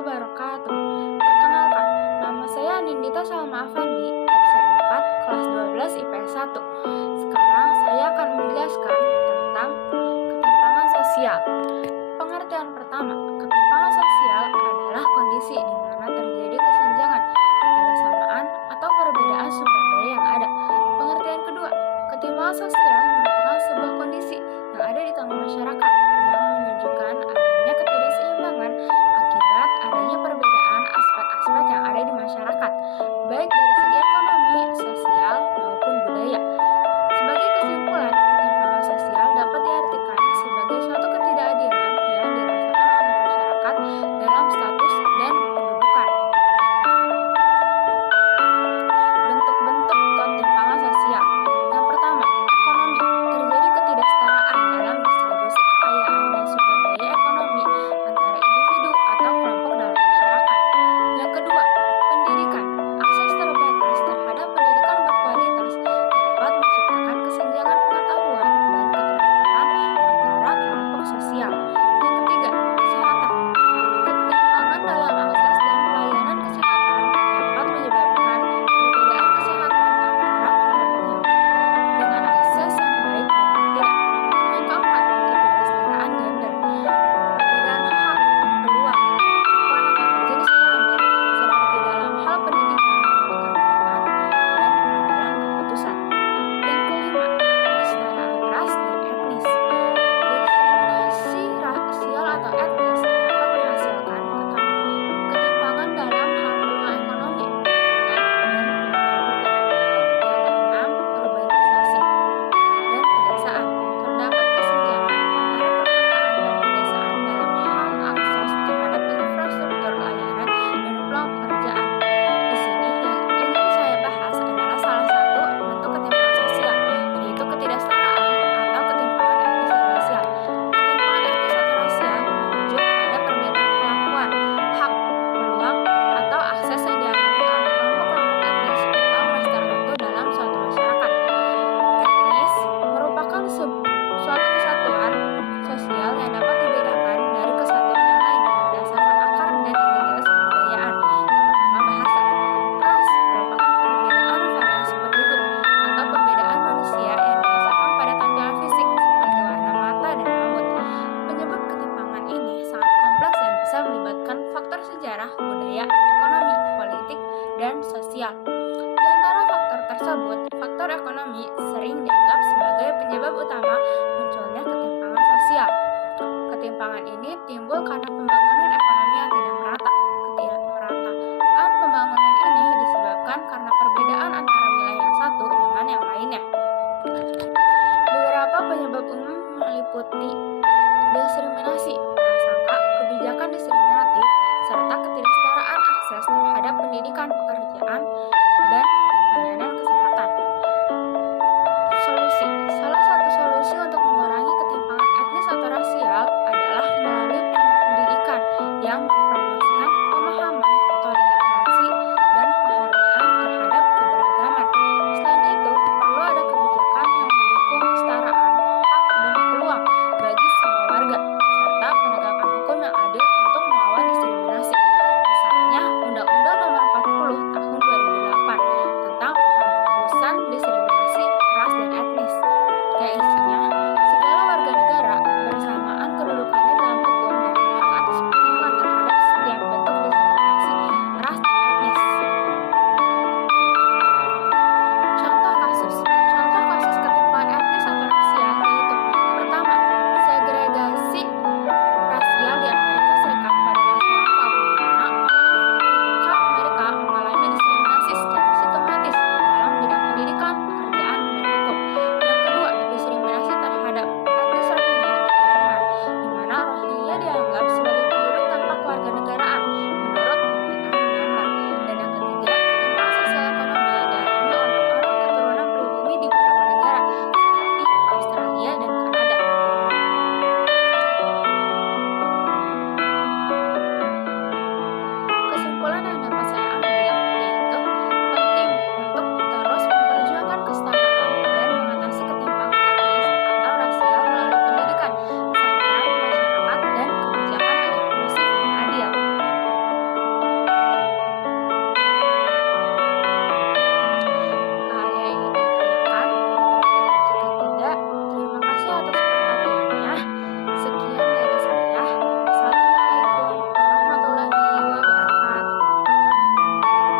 wabarakatuh. Perkenalkan, nama saya Nindita Salma Afandi, absen 4, kelas 12 IPS 1. Sekarang saya akan menjelaskan tentang ketimpangan sosial. Pengertian pertama, ketimpangan sosial adalah kondisi di mana terjadi kesenjangan, ketidaksamaan, atau perbedaan sumber daya yang ada. Pengertian kedua, ketimpangan sosial merupakan sebuah kondisi yang ada di tengah masyarakat yang menunjukkan adanya ketidakseimbangan akibat adanya perbedaan aspek-aspek yang ada di masyarakat, baik dari segi ekonomi, sosial, maupun budaya. Sebagai kesimpulan, ketimpangan sosial dapat diartikan sebagai suatu ketidakadilan yang dirasakan oleh masyarakat dalam status dan kedudukan. Bentuk-bentuk ketimpangan sosial. Yang pertama, ekonomi. Terjadi ketidaksetaraan dalam distribusi kekayaan dan sumber daya ekonomi antara individu atau kelompok dalam masyarakat. Yang kedua, pendidikan. Akses terbatas terhadap pendidikan berkualitas dapat menciptakan kesenjangan pengetahuan dan keterampilan antara kelompok sosial. Yang ketiga, kesehatan. Ketimpangan dalam akses dan pelayanan kesehatan dapat menyebabkan perbedaan kesehatan antara kelompok dengan akses yang baik dan tidak. Yang keempat, ketidaksetaraan gender. Perbedaan hak, peluang, kemampuan antara jenis kelamin seperti dalam hal pendidikan, pekerjaan, dan pengambilan keputusan. Yang kelima, kesetaraan ras dan etnis. Diskriminasi rasial atau etnis dapat menghasilkan ketimpangan dalam hal peluang ekonomi, pendidikan, dan pelanggaran hukum. Yang keenam, urbanisasi dan pedesaan. Terdapat kesenjangan antara perkotaan dan pedesaan dalam hal akses terhadap infrastruktur layanan dan peluang pekerjaan. Di sini yang ingin saya bahas adalah salah satu bentuk ketimpangan sosial, yaitu ketidaksetaraan atau ketimpangan etnis dan rasial. Ketimpangan etnis atau rasial merujuk pada perbedaan perlakuan, hak, peluang, atau akses yang dialami oleh kelompok-kelompok etnis atau ras tertentu dalam suatu masyarakat. Etnis merupakan suatu kesatuan sosial yang dapat dibedakan dari kesatuan yang lain berdasarkan akar dan identitas kebudayaan, terutama bahasa. Ras merupakan perbedaan variasi penduduk atau pembedaan manusia yang didasarkan pada tampilan fisik seperti warna mata dan rambut. Penyebab ketimpangan ini sangat kompleks dan bisa melibatkan faktor sejarah, budaya, ekonomi, politik, dan sosial. Di antara faktor tersebut, faktor ekonomi sering dianggap sebagai penyebab utama munculnya ketimpangan sosial. Ketimpangan ini timbul karena pembangunan ekonomi yang tidak merata. Ketidakmerataan pembangunan ini disebabkan karena perbedaan antara wilayah yang satu dengan yang lainnya. Beberapa penyebab umum meliputi diskriminasi, prasangka, kebijakan diskriminatif, serta ketidaksetaraan akses terhadap pendidikan, pekerjaan, dan